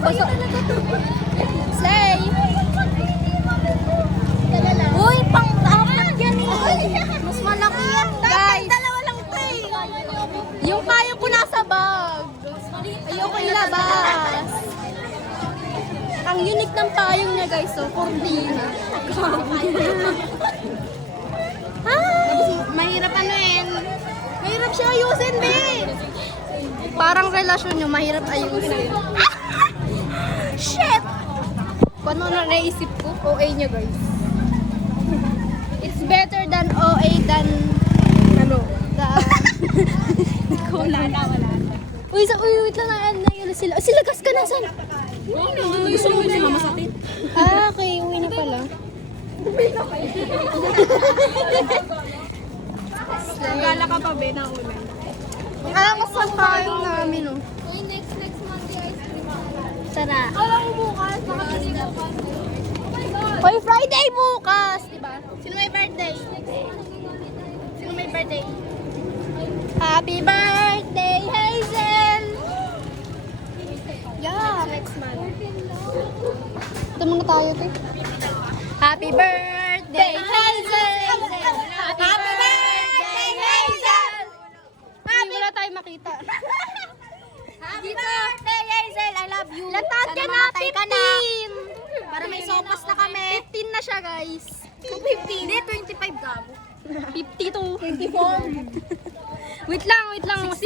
Basa. Slay! Uy, pang-apat yan eh. Mas malaki yan, guys. Dalawa lang ito eh. Yung kaya ko nasa bag. Ayoko ilabas. Ang unique ng payong niya, guys. So, cortina. Mahirap ano yun. Mahirap siya ayusin, be. Parang relasyon nyo, mahirap ayusin. Shit! Paano na naisip ko? OA niya, guys. It's better than OA than... Ano? Wala na. Uy, wait lang na sila. Oh, sila gas ka na, saan? Gusto mo sila masakit? Ah, okay. Uwi na pala. Gala ka pa, be, na ulan. Ah, masang payong namin, oh. Next Monday ice cream ako. Tara. Alam mo bukas, makakasing bukas. Hoy, Friday bukas! Diba? Sino may birthday? Sino may birthday? Happy birthday, Hazel! Yeah, next month. Ito muna tayo, te. Happy birthday, Hazel! Happy birthday, Hazel! Happy wala tayo makita. Happy birthday, Hazel! I love you. Latat ka na, 15! Para may sopas na kami. 15 na siya, guys. 15. Hindi, 25 gabo. 52. 24. Wait lang. 64